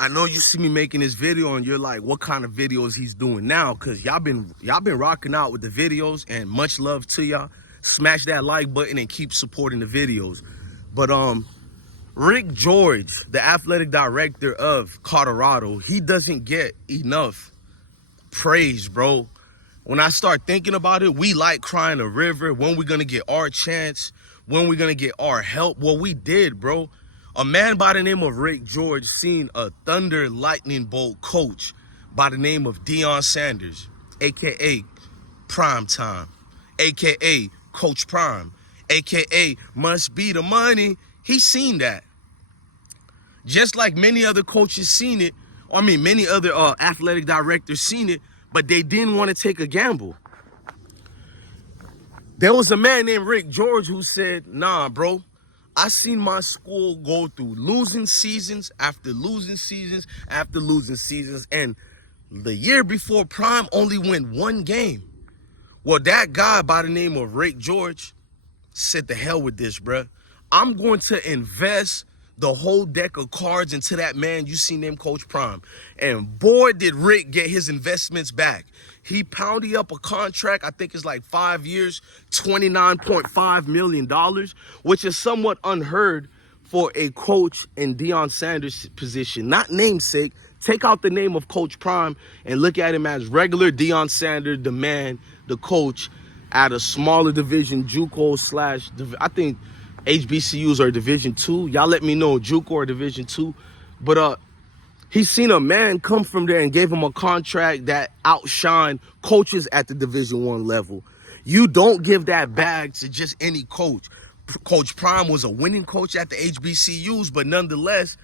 I know you see me making this video and you're like, what kind of videos he's doing now? Cause y'all been rocking out with the videos, and much love to y'all. Smash that like button and keep supporting the videos. But Rick George, the athletic director of Colorado, he doesn't get enough praise, bro. When I start thinking about it, we like crying a river. When we gonna get our chance? When we gonna get our help? Well, we did, bro. A man by the name of Rick George seen a thunder lightning bolt coach by the name of Deion Sanders, aka Primetime, aka Coach Prime, aka Must Be the Money. He seen that. Just like many other coaches seen it, many other athletic directors seen it, but they didn't want to take a gamble. There was a man named Rick George who said, nah, bro, I seen my school go through losing seasons after losing seasons after losing seasons, and the year before Prime only won one game. Well, that guy by the name of Rick George said, the hell with this, bruh. I'm going to invest the whole deck of cards into that man you seen named Coach Prime. And boy, did Rick get his investments back. He pounded up a contract, I think it's like 5 years, $29.5 million, which is somewhat unheard for a coach in Deion Sanders' position. Not namesake. Take out the name of Coach Prime and look at him as regular Deion Sanders, the man, the coach at a smaller division, JUCO slash, I think HBCUs are Division II. Y'all let me know, JUCO or Division II. But he's seen a man come from there and gave him a contract that outshined coaches at the Division I level. You don't give that bag to just any coach. Coach Prime was a winning coach at the HBCUs, but nonetheless,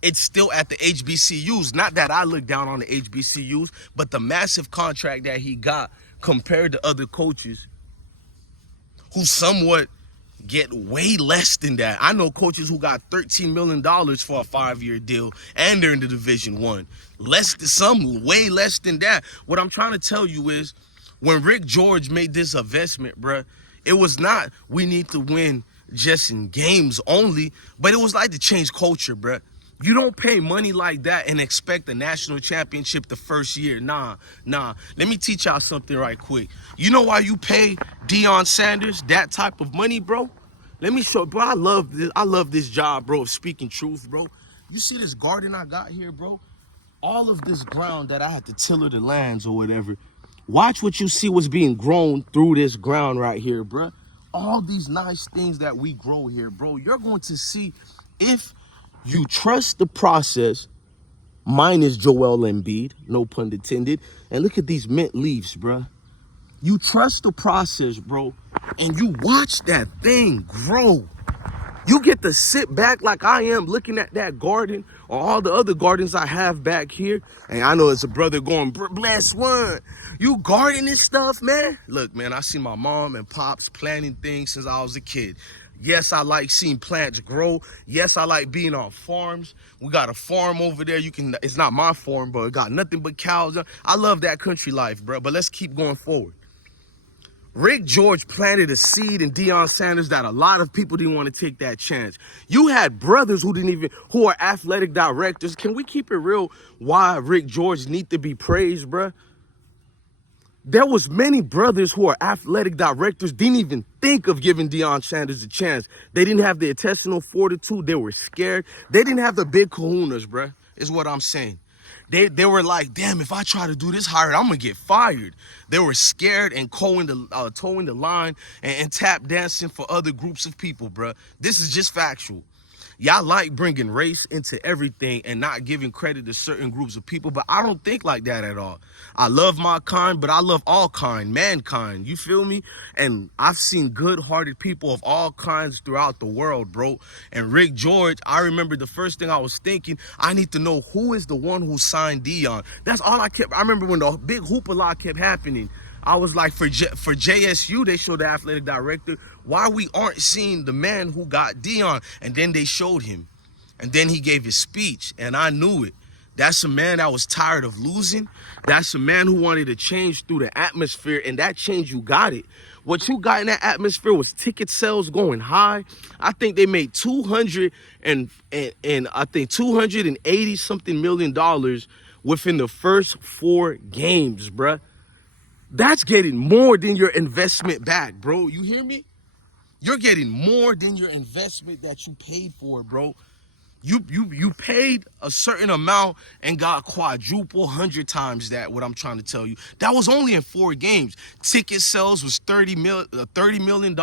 it's still at the HBCUs. Not that I look down on the HBCUs, but the massive contract that he got compared to other coaches who somewhat get way less than that. I know coaches who got $13 million for a 5-year deal and they're in the Division I. Some way less than that. What I'm trying to tell you is, when Rick George made this investment, bruh, it was not we need to win just in games only, but it was like to change culture, bruh. You don't pay money like that and expect a national championship the first year. Nah. Let me teach y'all something right quick. You know why you pay Deion Sanders that type of money, bro? Let me show, bro. I love this job, bro, of speaking truth, bro. You see this garden I got here, bro? All of this ground that I had to tiller the lands or whatever. Watch what you see what's being grown through this ground right here, bro. All these nice things that we grow here, bro. You're going to see if you trust the process. Mine is Joel Embiid, no pun intended. And look at these mint leaves, bro. You trust the process, bro, and you watch that thing grow. You get to sit back like I am looking at that garden or all the other gardens I have back here. And I know it's a brother going, bless one. You gardening stuff, man? Look, man, I see my mom and pops planting things since I was a kid. Yes, I like seeing plants grow. Yes, I like being on farms. We got a farm over there. It's not my farm, but it got nothing but cows. I love that country life, bro. But let's keep going forward. Rick George planted a seed in Deion Sanders that a lot of people didn't want to take that chance. You had brothers who are athletic directors. Can we keep it real? Why Rick George need to be praised, bro? There was many brothers who are athletic directors didn't even think of giving Deion Sanders a chance. They didn't have the intestinal fortitude. They were scared. They didn't have the big kahunas, bro, is what I'm saying. They were like, damn, if I try to do this hard, I'm going to get fired. They were scared and towing the line and tap dancing for other groups of people, bro. This is just factual. Y'all like bringing race into everything and not giving credit to certain groups of people, but I don't think like that at all. I love my kind, but I love all kind, mankind, you feel me? And I've seen good-hearted people of all kinds throughout the world, bro. And Rick George, I remember the first thing I was thinking, I need to know who is the one who signed Deion. That's all I remember when the big hoopla kept happening. I was like, for JSU, they showed the athletic director. Why we aren't seeing the man who got Deion? And then they showed him. And then he gave his speech. And I knew it. That's a man that was tired of losing. That's a man who wanted to change through the atmosphere, and that change, you got it. What you got in that atmosphere was ticket sales going high. I think they made 200 and I think 280 something $million within the first 4 games, bruh. That's getting more than your investment back, bro. You hear me? You're getting more than your investment that you paid for, bro. You paid a certain amount and got quadruple 100 times that, what I'm trying to tell you. That was only in 4 games. Ticket sales was $30 million.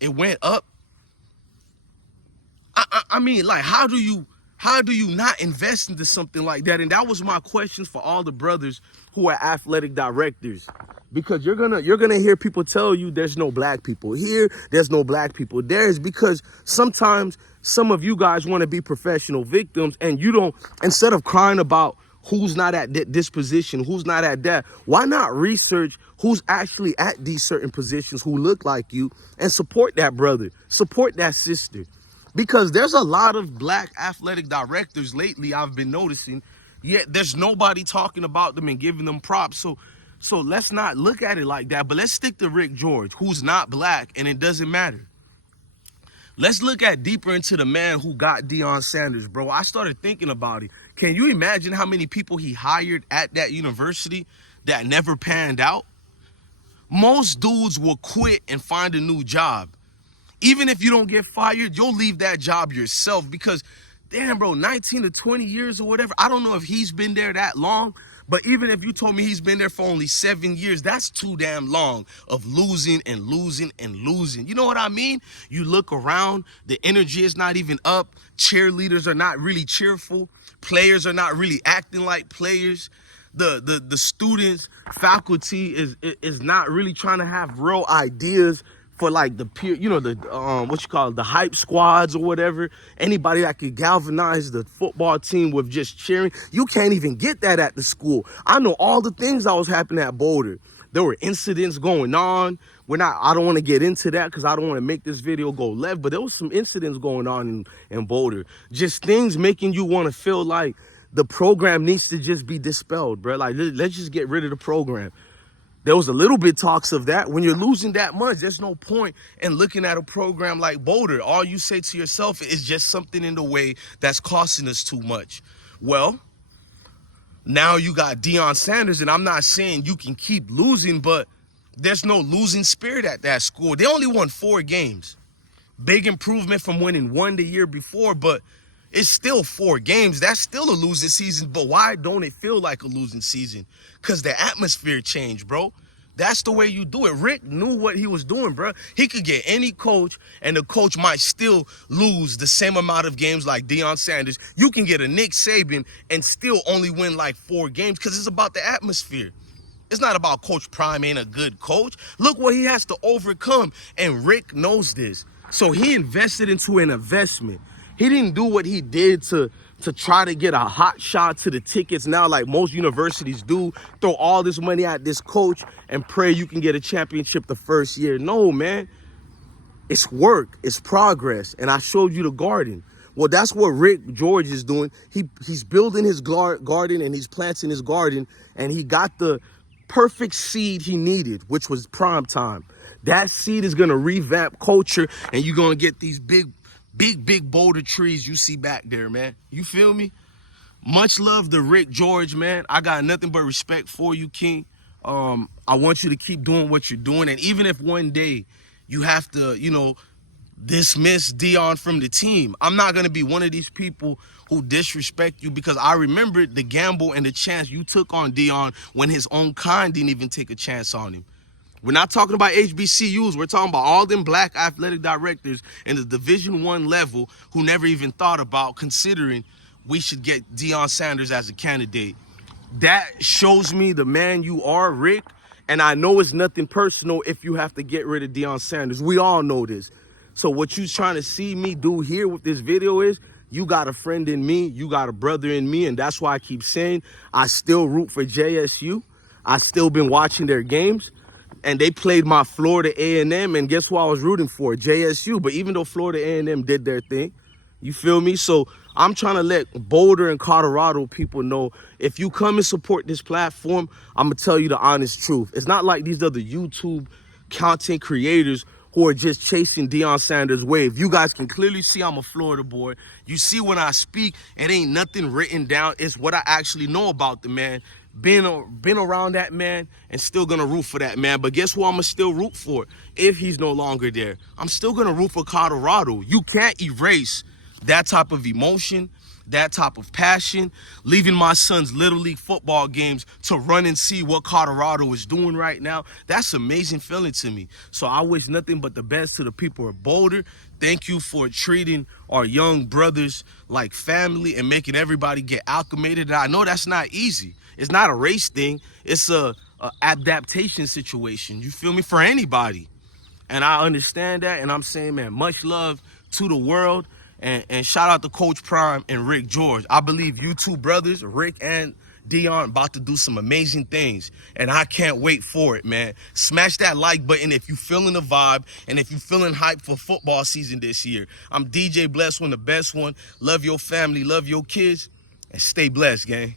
It went up. I mean, like, how do you not invest into something like that? And that was my question for all the brothers who are athletic directors. Because you're gonna hear people tell you there's no black people here, there's no black people there. Is because sometimes some of you guys want to be professional victims, and you don't, instead of crying about who's not at this position, who's not at that, why not research who's actually at these certain positions who look like you, and support that brother, support that sister. Because there's a lot of black athletic directors lately I've been noticing, yet there's nobody talking about them and giving them props. So let's not look at it like that, but let's stick to Rick George, who's not black, and it doesn't matter. Let's look at deeper into the man who got Deion Sanders, bro. I started thinking about it. Can you imagine how many people he hired at that university that never panned out? Most dudes will quit and find a new job. Even if you don't get fired, you'll leave that job yourself because, damn, bro, 19 to 20 years or whatever. I don't know if he's been there that long, but even if you told me he's been there for only 7 years, that's too damn long of losing and losing and losing. You know what I mean? You look around, the energy is not even up. Cheerleaders are not really cheerful. Players are not really acting like players. The students, faculty is not really trying to have real ideas for like the peer, you know, the the hype squads or whatever. Anybody that could galvanize the football team with just cheering. You can't even get that at the school. I know all the things that was happening at Boulder. There were incidents going on. I don't want to get into that because I don't want to make this video go left, but there was some incidents going on in Boulder. Just things making you want to feel like the program needs to just be dispelled, bro. Like, let's just get rid of the program. There was a little bit talks of that. When you're losing that much, there's no point in looking at a program like Boulder. All you say to yourself is just something in the way that's costing us too much. Well, now you got Deion Sanders, and I'm not saying you can keep losing, but there's no losing spirit at that school. They only won 4 games. Big improvement from winning 1 the year before, but it's still 4 games. That's still a losing season, but why don't it feel like a losing season? Because the atmosphere changed, bro. That's the way you do it. Rick knew what he was doing, bro. He could get any coach, and the coach might still lose the same amount of games like Deion Sanders. You can get a Nick Saban and still only win like 4 games because it's about the atmosphere. It's not about Coach Prime ain't a good coach. Look what he has to overcome, and Rick knows this. So he invested into an investment. He didn't do what he did to try to get a hot shot to the tickets now like most universities do. Throw all this money at this coach and pray you can get a championship the first year. No, man. It's work. It's progress. And I showed you the garden. Well, that's what Rick George is doing. He's building his garden and he's planting his garden. And he got the perfect seed he needed, which was Primetime. That seed is going to revamp culture, and you're going to get these big Boulder trees you see back there, man. You feel me? Much love to Rick George, man. I got nothing but respect for you, King. I want you to keep doing what you're doing. And even if one day you have to, dismiss Deion from the team, I'm not going to be one of these people who disrespect you, because I remember the gamble and the chance you took on Deion when his own kind didn't even take a chance on him. We're not talking about HBCUs. We're talking about all them black athletic directors in the Division I level who never even thought about considering we should get Deion Sanders as a candidate. That shows me the man you are, Rick. And I know it's nothing personal if you have to get rid of Deion Sanders. We all know this. So what you trying to see me do here with this video is, you got a friend in me, you got a brother in me, and that's why I keep saying I still root for JSU. I still been watching their games. And they played my Florida A&M, and guess what I was rooting for? JSU. But even though Florida A&M did their thing, you feel me? So I'm trying to let Boulder and Colorado people know, if you come and support this platform, I'm going to tell you the honest truth. It's not like these other YouTube content creators who are just chasing Deion Sanders' wave. You guys can clearly see I'm a Florida boy. You see when I speak, it ain't nothing written down. It's what I actually know about the man. Been around that man and still gonna root for that man. But guess who I'm gonna still root for if he's no longer there? I'm still gonna root for Colorado. You can't erase that type of emotion, that type of passion, leaving my son's Little League football games to run and see what Colorado is doing right now. That's an amazing feeling to me. So I wish nothing but the best to the people of Boulder. Thank you for treating our young brothers like family and making everybody get acclimated. And I know that's not easy. It's not a race thing. It's a adaptation situation. You feel me? For anybody. And I understand that. And I'm saying, man, much love to the world. And shout out to Coach Prime and Rick George. I believe you two brothers, Rick and Deion, about to do some amazing things. And I can't wait for it, man. Smash that like button if you feeling the vibe and if you feeling hype for football season this year. I'm DJ Bless One, the best one. Love your family, love your kids, and stay blessed, gang.